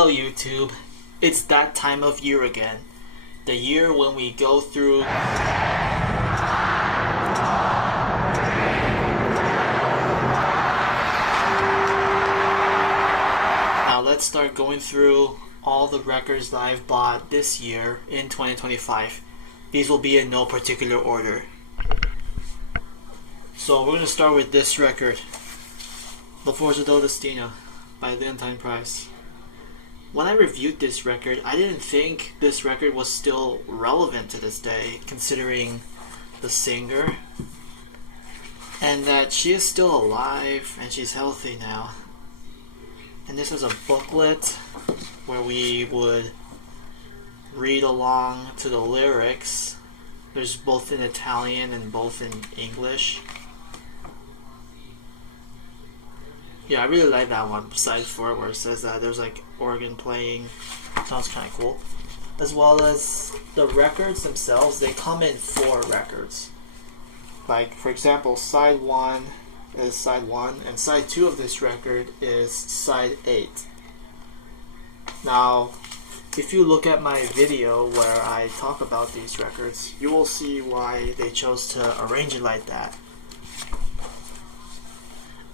Hello YouTube, it's that time of year again. The year when we go through Now let's start going through all the records that I've bought this year in 2025. These will be in no particular order. So we're going to start with this record, La Forza del Destino by Leontine Price. When I reviewed this record, I didn't think this record was still relevant to this day, considering the singer, and that she is still alive and she's healthy now. And this is a booklet where we would read along to the lyrics. There's both in Italian and both in English. Yeah, I really like that one, besides for it where it says that there's like organ playing. Sounds kind of cool. As well as the records themselves, they come in 4 records. Like, for example, side 1 is side 1, and side 2 of this record is side 8. Now, if you look at my video where I talk about these records, you will see why they chose to arrange it like that.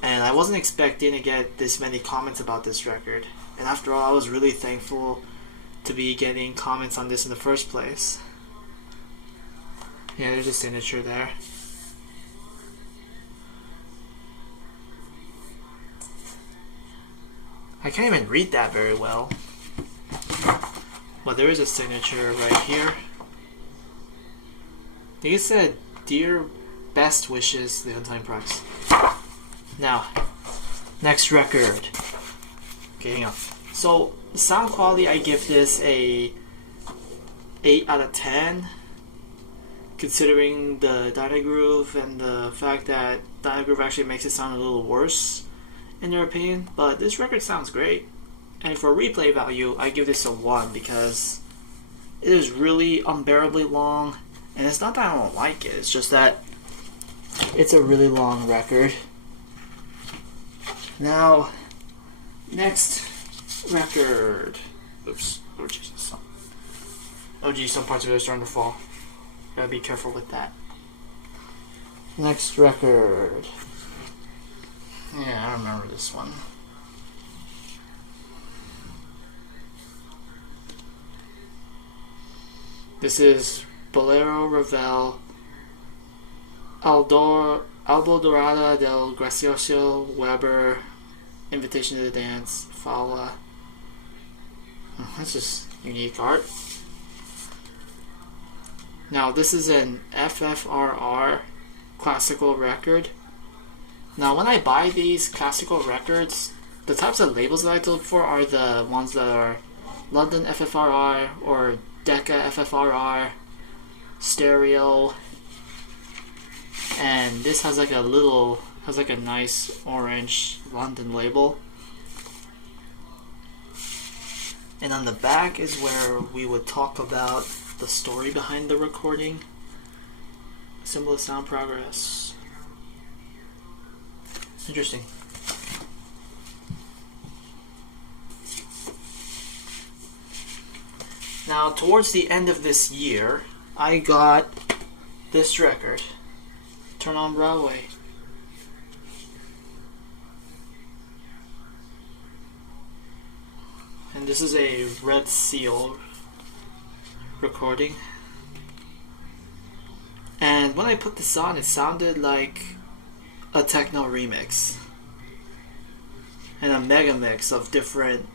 And I wasn't expecting to get this many comments about this record. And after all, I was really thankful to be getting comments on this in the first place. Yeah, there's a signature there. I can't even read that very well. But there is a signature right here. I think it said, "Dear best wishes, Leontine Price." Now, next record. Okay, hang on. So, sound quality, I give this a 8 out of 10. Considering the Dynagroove and the fact that Dynagroove actually makes it sound a little worse, in their opinion. But this record sounds great. And for replay value, I give this a 1 because it is really unbearably long. And it's not that I don't like it, it's just that it's a really long record. Now, next record. Oops. Oh Jesus. Oh geez, some parts of it are starting to fall. Gotta be careful with that. Next record. Yeah, I remember this one. This is Bolero Ravel Albo Dorada del Gracioso Weber, Invitation to the Dance, Fala. That's just unique art. Now this is an FFRR classical record. Now when I buy these classical records, the types of labels that I look for are the ones that are London FFRR or Decca FFRR, Stereo. And this has like a nice orange London label. And on the back is where we would talk about the story behind the recording. Symbol of sound progress. Interesting. Now, towards the end of this year, I got this record. Turn on Broadway. And this is a Red Seal recording. And when I put this on, it sounded like a techno remix and a mega mix of different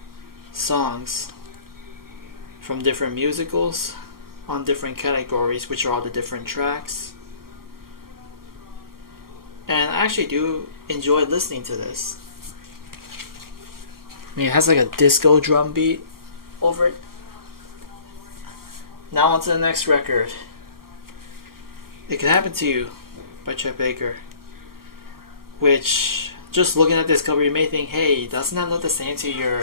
songs from different musicals on different categories, which are all the different tracks. And I actually do enjoy listening to this. I mean, it has like a disco drum beat over it. Now on to the next record. It Can Happen to You by Chet Baker. Which, just looking at this cover, you may think, hey, doesn't that look the same to your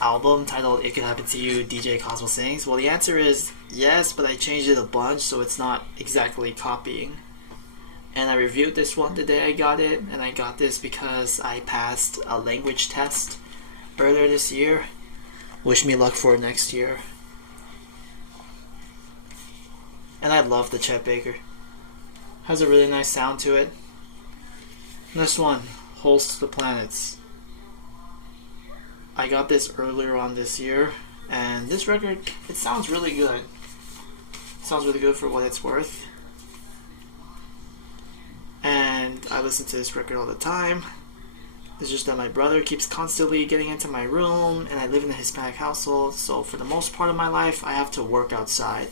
album titled It Can Happen to You, DJ Cosmo Sings? Well, the answer is yes, but I changed it a bunch, so it's not exactly copying. And I reviewed this one the day I got it, and I got this because I passed a language test earlier this year. Wish me luck for next year. And I love the Chet Baker. Has a really nice sound to it. Next one, Holes to the Planets. I got this earlier on this year, and this record, it sounds really good. It sounds really good for what it's worth. And I listen to this record all the time. It's just that my brother keeps constantly getting into my room, and I live in a Hispanic household, so for the most part of my life, I have to work outside.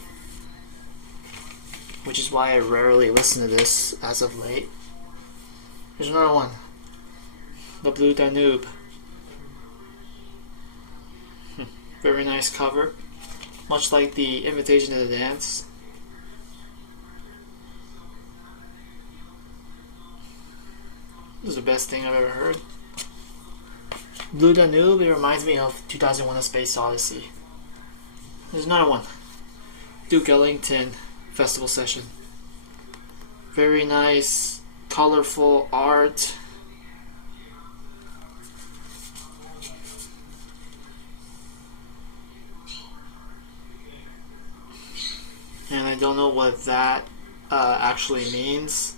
Which is why I rarely listen to this as of late. Here's another one. The Blue Danube. Very nice cover. Much like the Invitation to the Dance. This is the best thing I've ever heard. Blue Danube, it reminds me of 2001: A Space Odyssey. There's another one. Duke Ellington Festival Session. Very nice, colorful art. And I don't know what that actually means.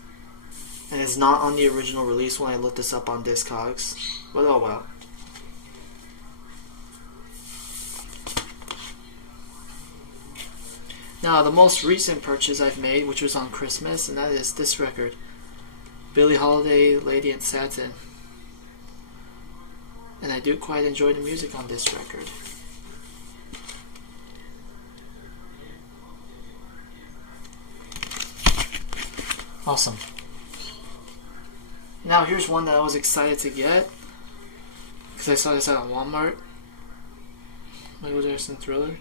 And it's not on the original release when I looked this up on Discogs. But oh well. Now, the most recent purchase I've made, which was on Christmas, and that is this record. Billie Holiday, Lady in Satin. And I do quite enjoy the music on this record. Awesome. Now here's one that I was excited to get because I saw this at Walmart. Michael Jackson Thriller.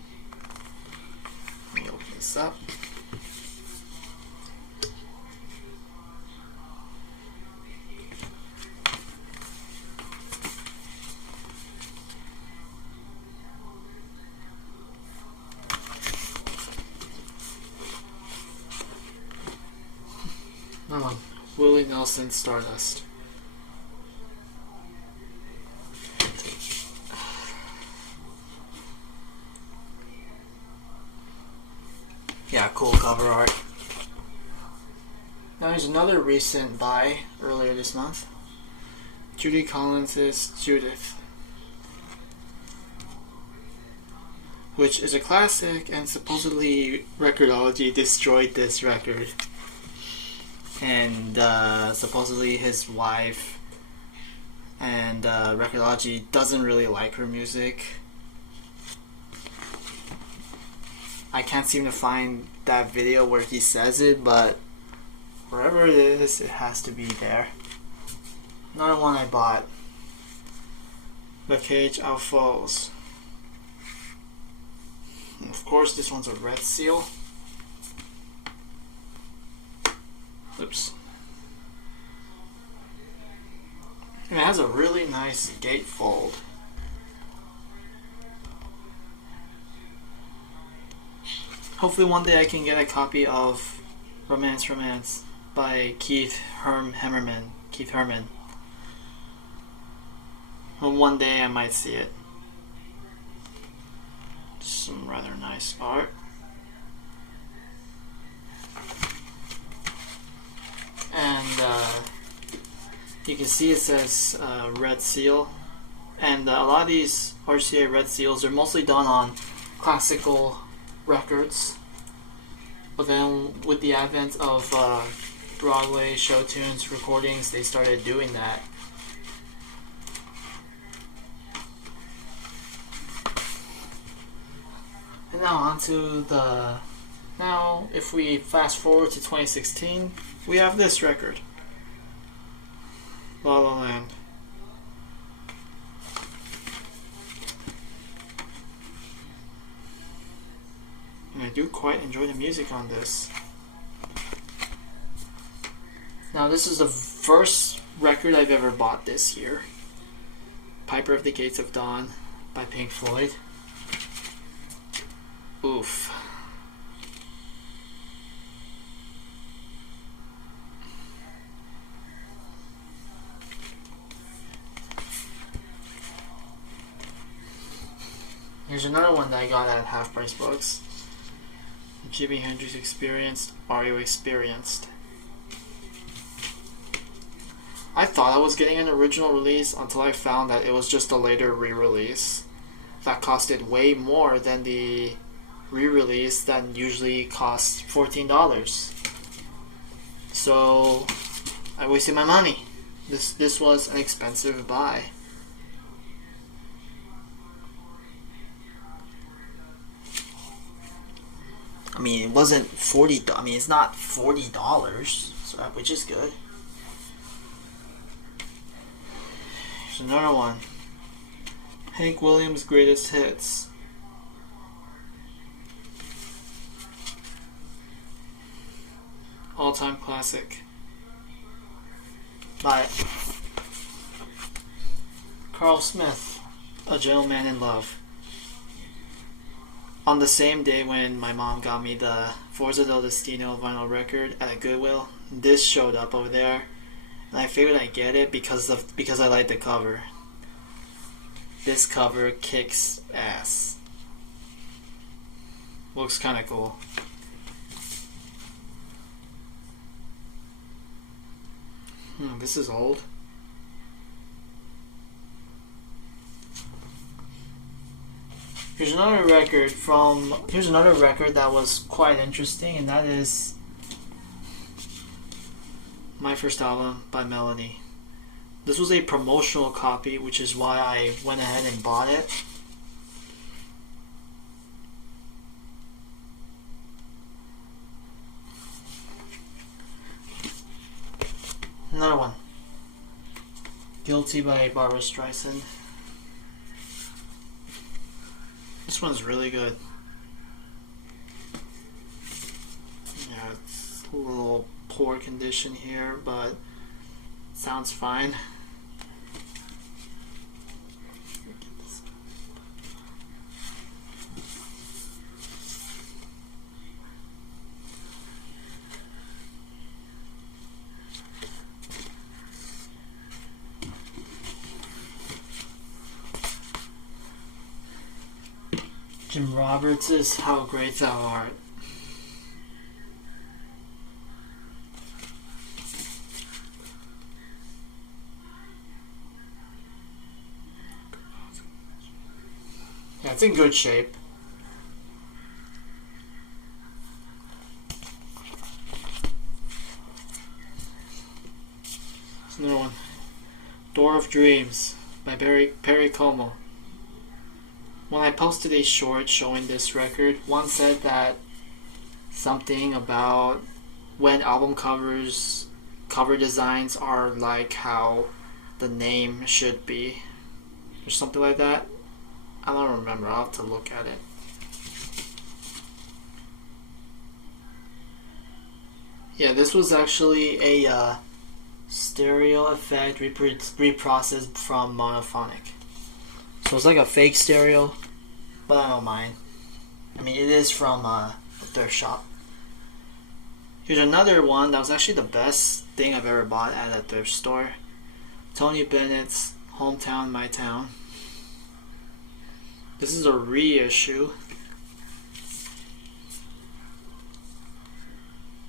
Let me open this up. Willie Nelson Stardust. Yeah, cool cover art. Now here's another recent buy earlier this month. Judy Collins' Judith, which is a classic, and supposedly Recordology destroyed this record. And supposedly his wife and Recordology doesn't really like her music. I can't seem to find that video where he says it, but wherever it is, it has to be there. Another one I bought. The Cage Out Falls. And of course, this one's a red seal. Oops. And it has a really nice gatefold. Hopefully one day I can get a copy of Romance Romance by Keith Herman. And one day I might see it. Some rather nice art. And you can see it says Red Seal. And a lot of these RCA Red Seals are mostly done on classical records. But then with the advent of Broadway show tunes recordings, they started doing that. And now on to the... Now, if we fast forward to 2016, we have this record. La La Land. And I do quite enjoy the music on this. Now, this is the first record I've ever bought this year. Piper of the Gates of Dawn by Pink Floyd. Oof. Here's another one that I got at Half Price Books. Jimi Hendrix Experienced, Are You Experienced? I thought I was getting an original release until I found that it was just a later re-release that costed way more than the re-release that usually costs $14. So I wasted my money. This was an expensive buy. I mean, it wasn't $40. I mean, it's not $40, so which is good. Here's another one. Hank Williams' Greatest Hits. All-time classic. By Carl Smith, A Gentleman in Love. On the same day when my mom got me the Forza del Destino vinyl record at a Goodwill, this showed up over there, and I figured I'd get it because I like the cover. This cover kicks ass. Looks kind of cool. This is old. Here's another record that was quite interesting, and that is my first album by Melanie. This was a promotional copy, which is why I went ahead and bought it. Another one. Guilty by Barbra Streisand. This one's really good. Yeah, it's a little poor condition here, but it sounds fine. Jim Roberts' How Great Thou Art. Yeah, it's in good shape. There's another one. Door of Dreams by Perry Como. When I posted a short showing this record, one said that something about when album cover designs are like how the name should be, or something like that. I don't remember. I'll have to look at it. Yeah, this was actually a stereo effect reprocessed from monophonic. So it's like a fake stereo, but I don't mind. I mean, it is from a thrift shop. Here's another one that was actually the best thing I've ever bought at a thrift store. Tony Bennett's Hometown, My Town. This is a reissue.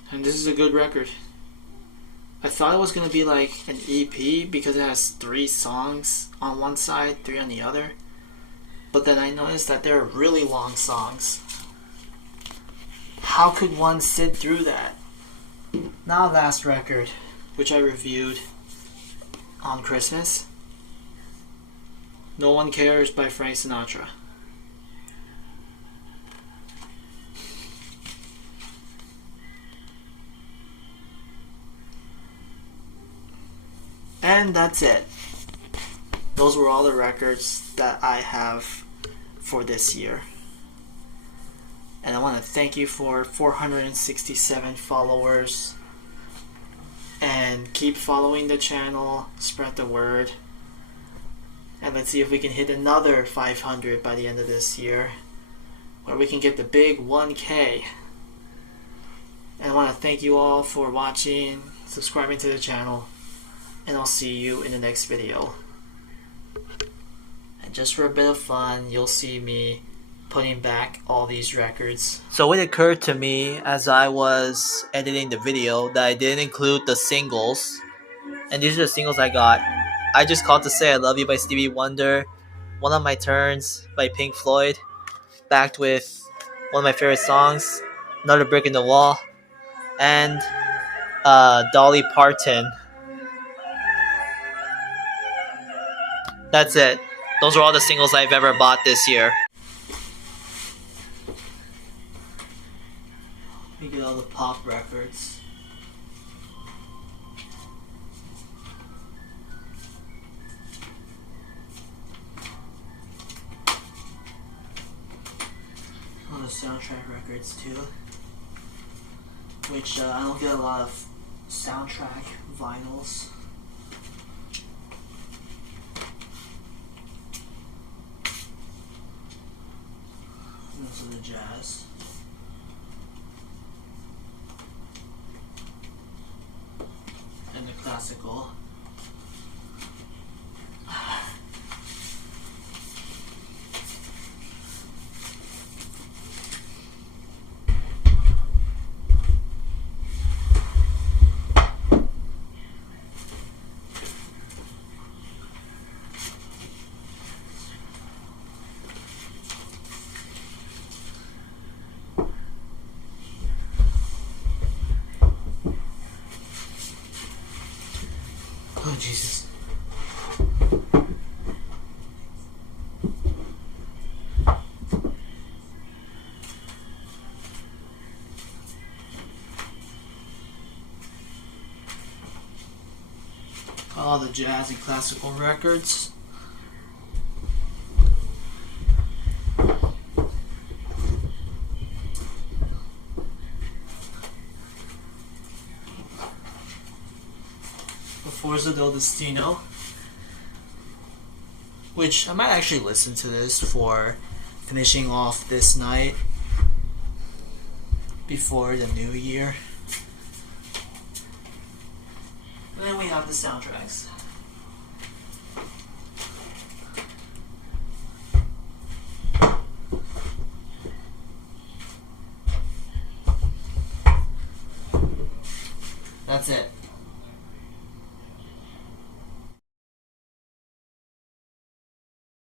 And this is a good record. I thought it was going to be like an EP because it has 3 songs on one side, 3 on the other. But then I noticed that they're really long songs. How could one sit through that? Now, last record, which I reviewed on Christmas. No One Cares by Frank Sinatra. And that's it. Those were all the records that I have for this year. And I want to thank you for 467 followers. And keep following the channel, spread the word. And let's see if we can hit another 500 by the end of this year, where we can get the big 1K. And I want to thank you all for watching, subscribing to the channel, and I'll see you in the next video. And just for a bit of fun, you'll see me putting back all these records. So it occurred to me as I was editing the video that I didn't include the singles. And these are the singles I got. I Just Called to Say I Love You by Stevie Wonder, One of My Turns by Pink Floyd, backed with one of my favorite songs, Another Brick in the Wall, and Dolly Parton. That's it. Those are all the singles I've ever bought this year. Let me get all the pop records. All the soundtrack records too, which I don't get a lot of soundtrack vinyls. Those are the jazz. And the classical. Oh, Jesus. All the jazz and classical records. Forza del Destino, which I might actually listen to this for finishing off this night before the new year. And then we have the soundtracks. That's it.